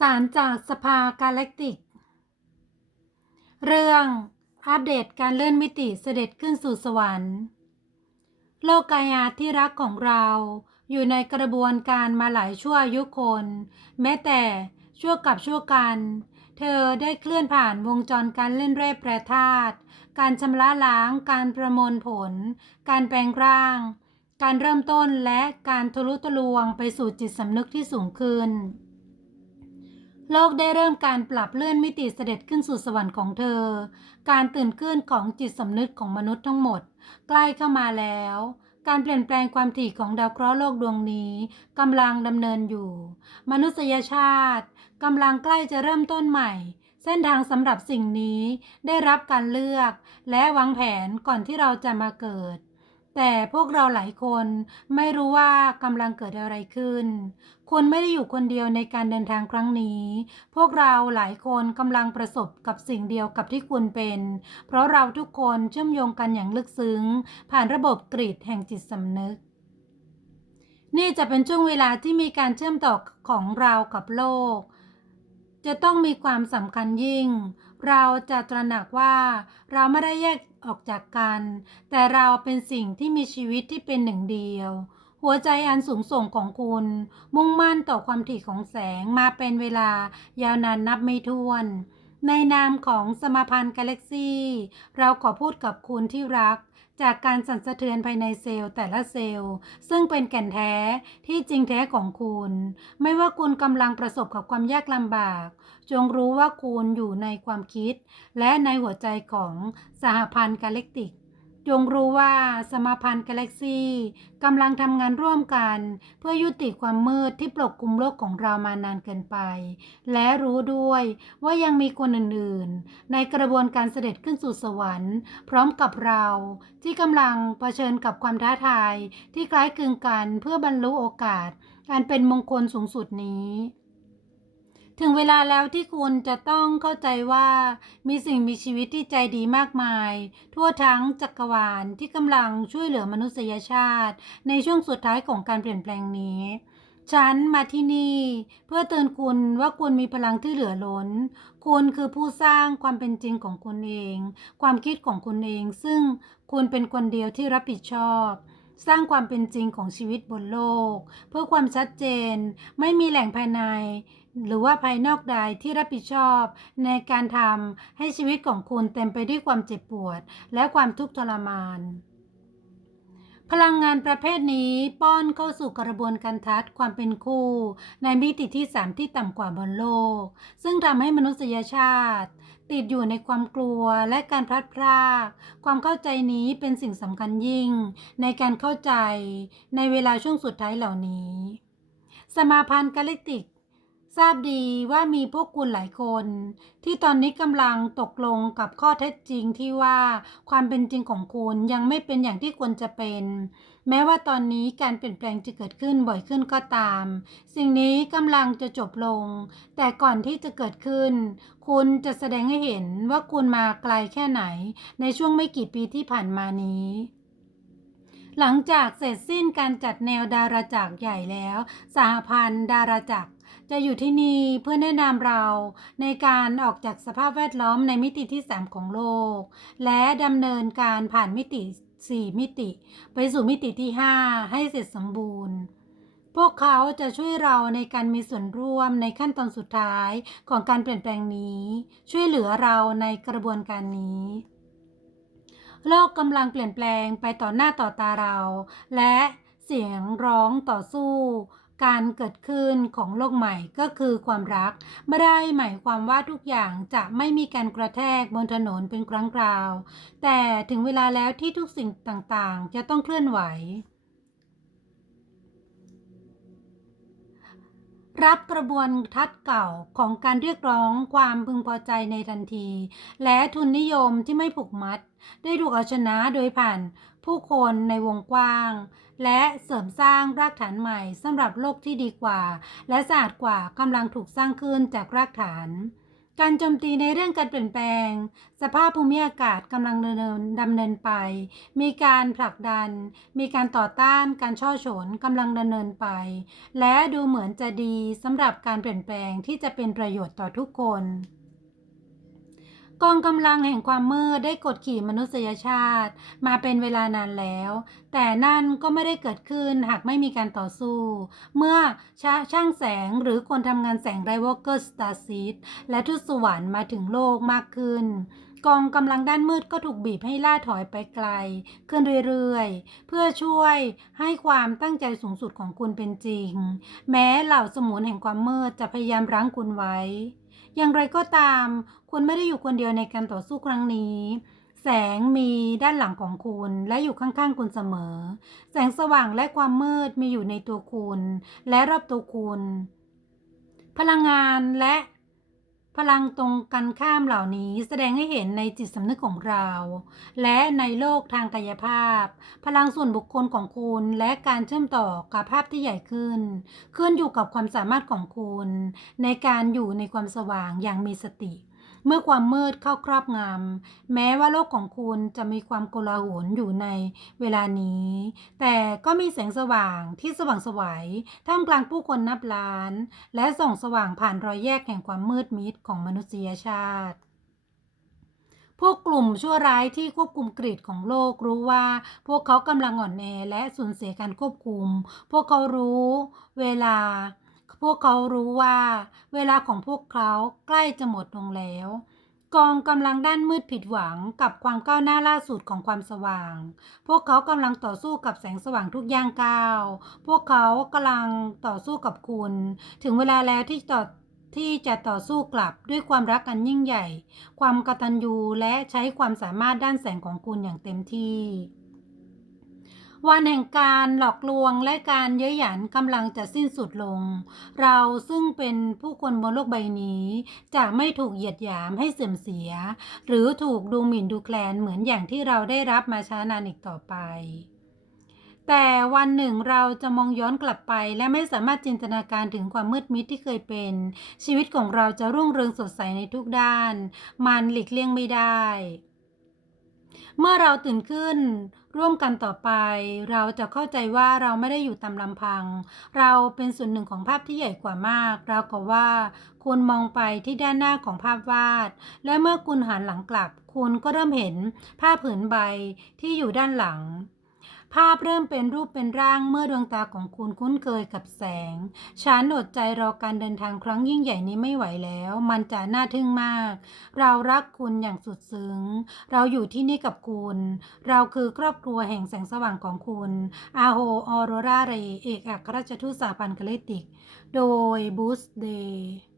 สารจากสภากาแล็กติก เรื่องอัปเดตการเลื่อนมิติเสด็จขึ้นสู่สวรรค์ โลกกายาที่รักของเราอยู่ในกระบวนการมาหลายชั่วอายุคน แม้แต่ชั่วกับชั่วกัน เธอได้เคลื่อนผ่านวงจรการเล่นเร่แปรธาตุการชำระล้าง การประมวลผล การแปลงร่าง การเริ่มต้นและการทะลุทะลวงไปสู่จิตสำนึกที่สูงขึ้น โลกได้เริ่มการปรับเลื่อนมิติเสด็จขึ้นสู่สวรรค์ของเธอ การตื่นขึ้นของจิตสำนึกของมนุษย์ทั้งหมด ใกล้เข้ามาแล้ว การเปลี่ยนแปลงความถี่ของดาวเคราะห์โลกดวงนี้กำลังดำเนินอยู่ มนุษยชาติกำลังใกล้จะเริ่มต้นใหม่ เส้นทางสำหรับสิ่งนี้ได้รับการเลือก และวางแผนก่อนที่เราจะมาเกิด แต่พวกเราหลายคนไม่รู้ว่ากำลังเกิดอะไรขึ้น คุณไม่ได้อยู่คนเดียวในการเดินทางครั้งนี้ พวกเราหลายคนกำลังประสบกับสิ่งเดียวกับที่คุณเป็น เพราะเราทุกคนเชื่อมโยงกันอย่างลึกซึ้ง ผ่านระบบกริดแห่งจิตสำนึกนี่จะเป็นช่วงเวลาที่มีการเชื่อมต่อของเรากับโลก จะต้องมีความสำคัญยิ่ง เราจะตระหนักว่าเราไม่ได้แยก ออกจากกัน แต่เราเป็นสิ่งที่มีชีวิตที่เป็นหนึ่งเดียว หัวใจอันสูงส่งของคุณ มุ่งมั่นต่อความถี่ของแสงมาเป็นเวลายาวนานนับไม่ถ้วน ในนามของสมาพันธ์กาแล็กซี่ เราขอพูดกับคุณที่รัก จากการสั่นสะเทือนภายในเซลล์แต่ละเซลล์ ซึ่งเป็นแก่นแท้ที่จริงแท้ของคุณ ไม่ว่าคุณกำลังประสบกับความยากลำบาก จงรู้ว่าคุณอยู่ในความคิด และในหัวใจของสหพันธ์กาเล็กติก จงรู้ว่าสมาพันธ์กาแล็กซี่กำลังทำงานร่วมกัน เพื่อยุติความมืดที่ปกคลุมโลกของเรามานานเกินไป และรู้ด้วยว่ายังมีคนอื่นๆ ในกระบวนการเสด็จขึ้นสู่สวรรค์ พร้อมกับเราที่กำลังเผชิญกับความท้าทายที่คล้ายคลึงกันเพื่อบรรลุโอกาสอันเป็นมงคลสูงสุดนี้ ถึงเวลาแล้วที่คุณจะต้องเข้าใจว่า มีสิ่งมีชีวิตที่ใจดีมากมาย ทั่วทั้งจักรวาลที่กำลังช่วยเหลือมนุษยชาติ ในช่วงสุดท้ายของการเปลี่ยนแปลงนี้ ฉันมาที่นี่ เพื่อเตือนคุณว่าคุณมีพลังที่เหลือล้น คุณคือผู้สร้างความเป็นจริงของคุณเอง ความคิดของคุณเอง ซึ่งคุณเป็นคนเดียวที่รับผิดชอบ สร้างความเป็นจริงของชีวิตบนโลก เพื่อความชัดเจนไม่มีแหล่งภายใน หรือว่าภายนอกใดที่รับผิดชอบ ในการทำให้ชีวิตของคุณเต็มไปด้วยความเจ็บปวด และความทุกข์ทรมาน พลังงานประเภทนี้ป้อนเข้าสู่กระบวนการทัศน์ความเป็นคู่ ในมิติที่ 3 ที่ต่ำกว่าบนโลก ซึ่งทำให้มนุษยชาติ ติดอยู่ในความกลัวและการพลัดพราก ความเข้าใจนี้เป็นสิ่งสำคัญยิ่ง ในการเข้าใจในเวลาช่วงสุดท้ายเหล่านี้ สมาพันธ์กาล็กติก ทราบดีว่ามีพวกคุณหลายคน ที่ตอนนี้กำลังตกลงกับข้อเท็จจริงที่ว่าความเป็นจริงของคุณยังไม่เป็นอย่างที่ควรจะเป็น แม้ว่าตอนนี้การเปลี่ยนแปลงจะเกิดขึ้นบ่อยขึ้นก็ตาม สิ่งนี้กำลังจะจบลง แต่ก่อนที่จะเกิดขึ้น คุณจะแสดงให้เห็นว่าคุณมาไกลแค่ไหน ในช่วงไม่กี่ปีที่ผ่านมานี้หลังจากเสร็จสิ้นการจัดแนวดาราจักรใหญ่แล้วสหพันธ์ดาราจักร จะอยู่ที่นี่เพื่อแนะนำเราในการออกจากสภาพแวดล้อมในมิติที่ 3 ของโลก และดำเนินการผ่านมิติ 4 มิติ ไปสู่มิติที่ 5 ให้เสร็จสมบูรณ์ พวกเขาจะช่วยเราในการมีส่วนร่วมในขั้นตอนสุดท้ายของการเปลี่ยนแปลงนี้ ช่วยเหลือเราในกระบวนการนี้โลกกำลังเปลี่ยนแปลงไปต่อหน้าต่อตาเรา และเสียงร้องต่อสู้ การเกิดขึ้นของโลกใหม่ก็คือความรัก ไม่ได้หมายความว่าทุกอย่างจะไม่มีการกระแทกบนถนนเป็นครั้งคราว แต่ถึงเวลาแล้วที่ทุกสิ่งต่างๆ จะต้องเคลื่อนไหว รับกระบวนทัศน์เก่าของการเรียกร้องความพึงพอใจในทันที และทุนนิยมที่ไม่ผูกมัด ได้ถูกเอาชนะโดยผ่าน ผู้คนในวงกว้าง และเสริมสร้างรากฐานใหม่สำหรับโลกที่ดีกว่า และสะอาดกว่ากำลังถูกสร้างขึ้นจากรากฐาน การโจมตีในเรื่องการเปลี่ยนแปลง สภาพภูมิอากาศกำลังดำเนินดำเนินไป มีการผลักดัน มีการต่อต้านการช่อฉนกำลังดำเนินไป และดูเหมือนจะดีสำหรับการเปลี่ยนแปลงที่จะเป็นประโยชน์ต่อทุกคน กองกำลังแห่งความมืดได้กดขี่มนุษยชาติ มาเป็นเวลานานแล้ว แต่นั่นก็ไม่ได้เกิดขึ้นหากไม่มีการต่อสู้ เมื่อชช่างแสงหรือคนทำงานแสงไรวอเกอร์สตาร์ซีดและทูตสวรรค์มาถึงโลกมากขึ้น กองกำลังด้านมืดก็ถูกบีบให้ล่าถอยไปไกล ขึ้นเรื่อยๆ เพื่อช่วยให้ความตั้งใจสูงสุดของคุณเป็นจริง แม้เหล่าสมุนแห่งความมืดจะพยายามรั้งคุณไว้ อย่างไรก็ตาม คุณไม่ได้อยู่คนเดียวในการต่อสู้ครั้งนี้ แสงมีด้านหลังของคุณและอยู่ข้างๆคุณเสมอ แสงสว่างและความมืดมีอยู่ในตัวคุณ และรอบตัวคุณ พลังงานและ พลังตรงกันข้ามเหล่านี้แสดงให้เห็นในจิตสำนึกของเรา และในโลกทางกายภาพ พลังส่วนบุคคลของคุณและการเชื่อมต่อกับภาพที่ใหญ่ขึ้น ขึ้นอยู่กับความสามารถของคุณ ในการอยู่ในความสว่างอย่างมีสติ เมื่อความมืดเข้าครอบงำแม้ว่าโลกของคุณจะมีความโกลาหลอยู่ในเวลานี้ แต่ก็มีแสงสว่างที่สว่างไสวัยท่ามกลางผู้คนนับล้าน และส่องสว่างผ่านรอยแยกแห่งความมืดมิดของมนุษยชาติพวกกลุ่มชั่วร้ายที่ควบคุมกรีดของโลกรู้ว่า พวกเขากำลังอ่อนแอและสูญเสียการควบคุม พวกเขารู้ เวลา พวกเขารู้ว่า เวลาของพวกเขาใกล้จะหมดลงแล้ว กองกำลังด้านมืดผิดหวังกับความก้าวหน้าล่าสุดของความสว่าง พวกเขากำลังต่อสู้กับแสงสว่างทุกย่างก้าว พวกเขากำลังต่อสู้กับคุณ ถึงเวลาแล้วที่ต่อที่จะต่อสู้กลับด้วยความรักอันยิ่งใหญ่ ความกตัญญูและใช้ความสามารถด้านแสงของคุณอย่างเต็มที่ วันแห่งการหลอกลวงและการเย้ยหยันกำลังจะสิ้นสุดลง เราซึ่งเป็นผู้คนบนโลกใบนี้ จะไม่ถูกเหยียดหยามให้เสื่อมเสีย หรือถูกดูหมิ่นดูแคลนเหมือนอย่างที่เราได้รับมาช้านานอีกต่อไปแต่วันหนึ่งเราจะมองย้อนกลับไป และไม่สามารถจินตนาการถึงความมืดมิดที่เคยเป็น ชีวิตของเราจะรุ่งเรืองสดใสในทุกด้าน มันหลีกเลี่ยงไม่ได้ เมื่อเราตื่นขึ้นร่วมกันต่อไป เราจะเข้าใจว่าเราไม่ได้อยู่ตามลำพัง เราเป็นส่วนหนึ่งของภาพที่ใหญ่กว่ามากเราก็ว่า คุณมองไปที่ด้านหน้าของภาพวาด และเมื่อคุณหันหลังกลับ คุณก็เริ่มเห็นผ้าผืนใบที่อยู่ด้านหลัง ภาพเริ่มเป็นรูปเป็นร่างเมื่อดวงตาของคุณคุ้นเคยกับแสง ฉันอดใจรอการเดินทางครั้งยิ่งใหญ่นี้ไม่ไหวแล้ว มันจะน่าทึ่งมาก เรารักคุณอย่างสุดซึ้ง เราอยู่ที่นี่กับคุณ เราคือครอบครัวแห่งแสงสว่างของคุณ อาโฮ ออโรราเร เอกอัครราชทูตสหพันธ์กาเลติก โดยบูสเดย์